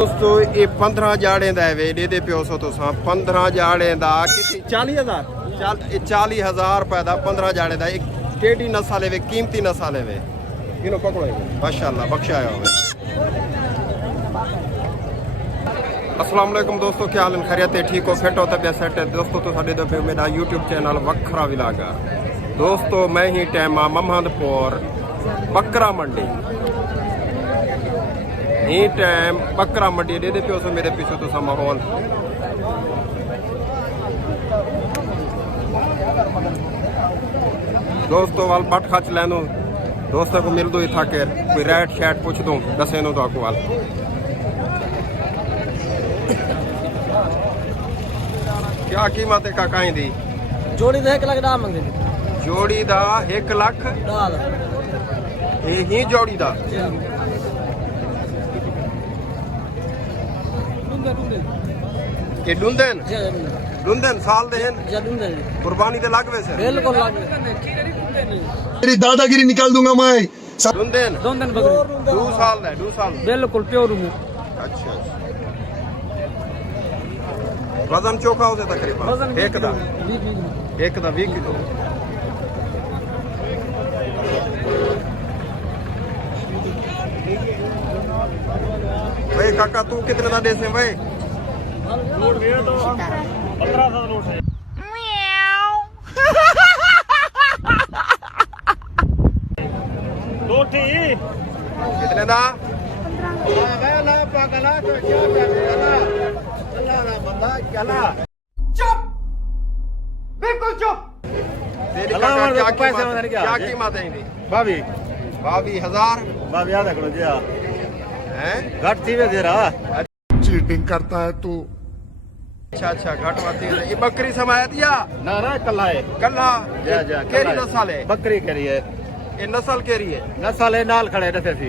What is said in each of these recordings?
दोस्तों ये 15 जाड़े का है दे पियो सो तुसा 15 जाड़े का कितनी 40,000 40,000 रुपए का 15 जाड़े का एक टेढ़ी नस्ल है कीमती नस्ल है किनो पकड़ो माशाल्लाह बख्शाया हो। अस्सलाम वालेकुम दोस्तों क्या हाल खैरियत है ठीक हो फिट हो तबियत सेट है दोस्तों तो साढ़े दफे मेरा यूट्यूब चैनल वखरा विलागा दोस्तों मैं ही टाइम आ महमदपुर बकरा मंडी ही टाइम बकरा मंडी दे पियो सो मेरे पीछे तो सा माहौल दोस्तों वाल बट खच लैनो दोस्तों को मिल दो ही था के कोई रेट शैट पूछ दूं दसे नो तो वाल क्या कीमत है काका दी जोड़ी दा 1 लाख दा मंगे जोड़ी दा 1 लाख डाल ही जोड़ी दा ये डुंदन डुंदन साल दे हैं कुर्बानी दे लाग वैसे बिल्कुल लाग तेरी दादागिरी निकाल दूंगा मैं डुंदन दोंदन बकरी 2 साल दा 2 साल बिल्कुल प्योर हूं अच्छा वजन चोखा होता तकरीबन एक दा 20 किलो भाई काका तू कितने दा दे से भाई नोट दिया तो 15,000 नोट है दोठी कितने दा बिल्कुल चुप क्या कीमत है इनकी 22,000 याद करो जी हैं घट थी वे दे रहा चीटिंग करता है तू अच्छा घट वाती है ये बकरी समायत या ना कल्ला है कल्ला जा केरी नस्ल है बकरी करी है ये नस्ल केरी है नस्ल है नाल खड़े रहते सी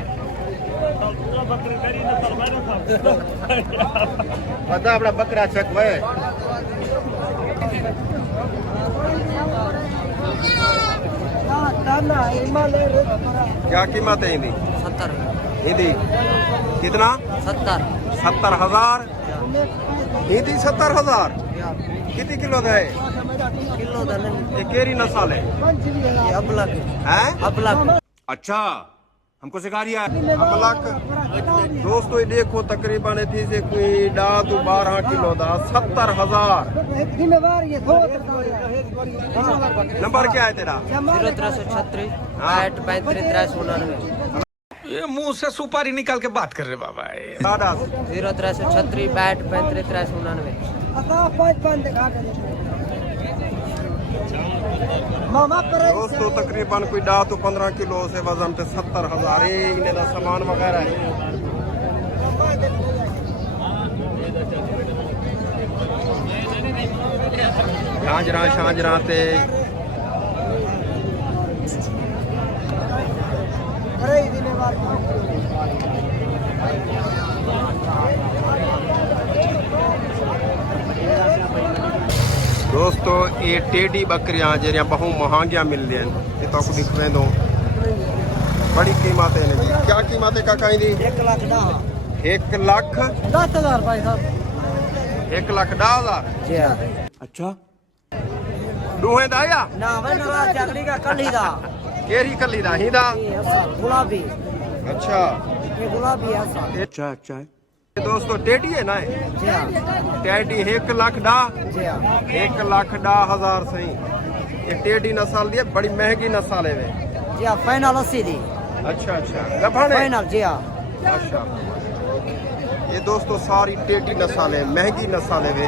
पता अपना बकरा चक वे क्या कीमत है इनकी 70 इनकी कितना 70,000 इनकी 70,000 कितनी किलो का है किलो दा ये केरी नस्ल है ये अबलक हैं अबलक अच्छा हमको सिखा रिया अमलक दोस्तों ये देखो तकरीबन थी से कोई 12 किलो दा 70,000 नंबर क्या है तेरा 0336 63 ये मुंह से सुपारी निकाल के बात कर रहे बाबा 0336 दोस्तों तकरीबन कोई 15 किलो से वजन पे 70,000 इन्हें दा सामान वगैरह है झांझरा ते दोस्तों ये टेढ़ी बकरियां जरिया बहु महंगिया मिल रही हैं तो दिख दो बड़ी कीमत है इनकी क्या कीमत है काका दी 1 लाख 10,000 भाई साहब 1,10,000 जी हां अच्छा दूहे दा या ना भाई ना चकड़ी का कली दा केरी कली दा ही दा ये असल गुलाबी अच्छा ये गुलाबी असल अच्छा दोस्तों टेढ़ी है ना जी हां टेढ़ी 1,10,000 जी हां 1,10,000 सही ये टेढ़ी नस्ल दी है बड़ी महंगी नस्ल है वे जी हां फाइनल 80 दी अच्छा गफाने फाइनल जी हां अच्छा ये दोस्तों सारी टेढ़ी नस्ल है महंगी नस्ल है वे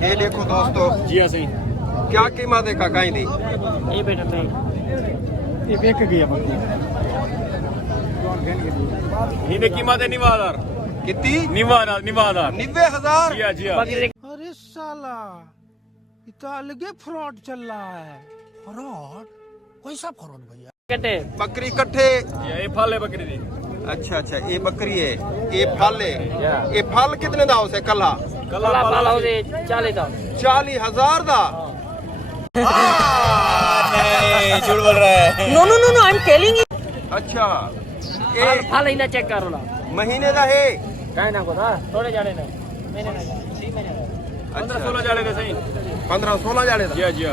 ये देखो दोस्तों जी सही क्या कीमत है काका दी ये बेटा नहीं ये बेच गया बकरी इन्हें कीमत है 90,000 कितनी 90,000 90,000 जी अरे साला इतना अलगे फ्रॉड चल रहा है फ्रॉड कैसा फ्रॉड भैया कटे बकरी कट्ठे ये फाले बकरी दी अच्छा अच्छा, ये बकरी है, ये फल है। ये फल कितने दा उसे कला? कला पाला होते 40 ਦਾ 40,000 दा। झूठ बोल रहा है। No no no no I am telling you अच्छा, ये फल इना चेक कर लो महीने दा है? काय ना कोदा थोड़े जाने ना महीने ना 6 महीने ਦਾ 15-16 ਜਾੜੇ ਦੇ ਸਹੀ 15-16 जाड़े दा। जी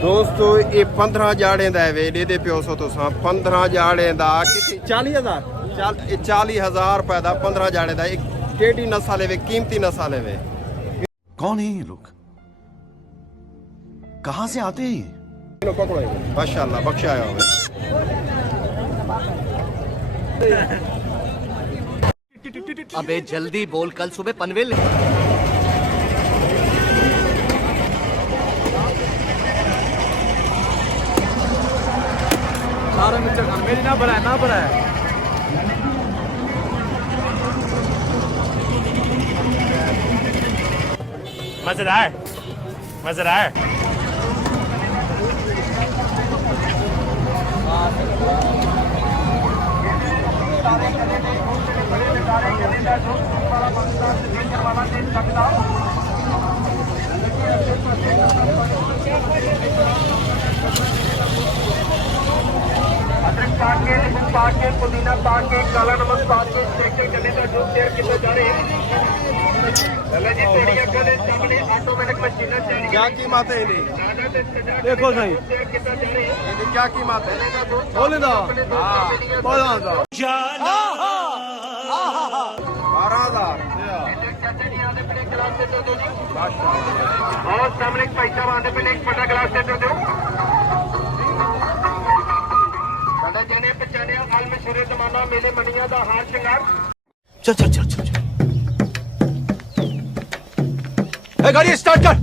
दोस्तों ये 15 जाड़े दा है, ਇਹਦੇ ਪਿਓ ਸੋ ਤੁਸੀਂ 15 ਜਾੜੇ ਦਾ ਕਿਤੇ 40,000 40,000 रुपए ਦਾ 15 ਜਾੜੇ ਦਾ। ਇੱਕ ਕਿਹੜੀ ਨਸਲ ਹੈ ਵੇ? ਕੀਮਤੀ ਨਸਲ ਹੈ ਵੇ। कौन है ये लोग? कहाँ से आते हैं ये? ਇਹਨੂੰ ਪਕੜੋ ਇਹਨੂੰ। ਮਾਸ਼ਾਅੱਲਾ ਬਖਸ਼ਿਆ ਹੋਵੇ। अबे जल्दी बोल, कल सुबह पनवेल सारा मिर्च खा मेरी ना बढ़ाए ना बढ़ाए मजेदार मजेदार। पुदीना पाके काला नमक पाके चेक करने का जो शेयर कितना जा रहे हैं जी तेड़िया के सामने ऑटोमेटिक मशीनें तेड़िया क्या कीमत है इनकी? देखो सही शेयर कितना जा रहे हैं इनकी क्या कीमत है? बोले ना 12,000। और सामने एक पैसा बांधे पे एक बड़ा गिलास दे दो साढ़े जने पचाने हाल में शुरू जमाना मेले मनिया दा हार श्रृंगार चल चल चल चल चल। ए, गाड़ी स्टार्ट कर।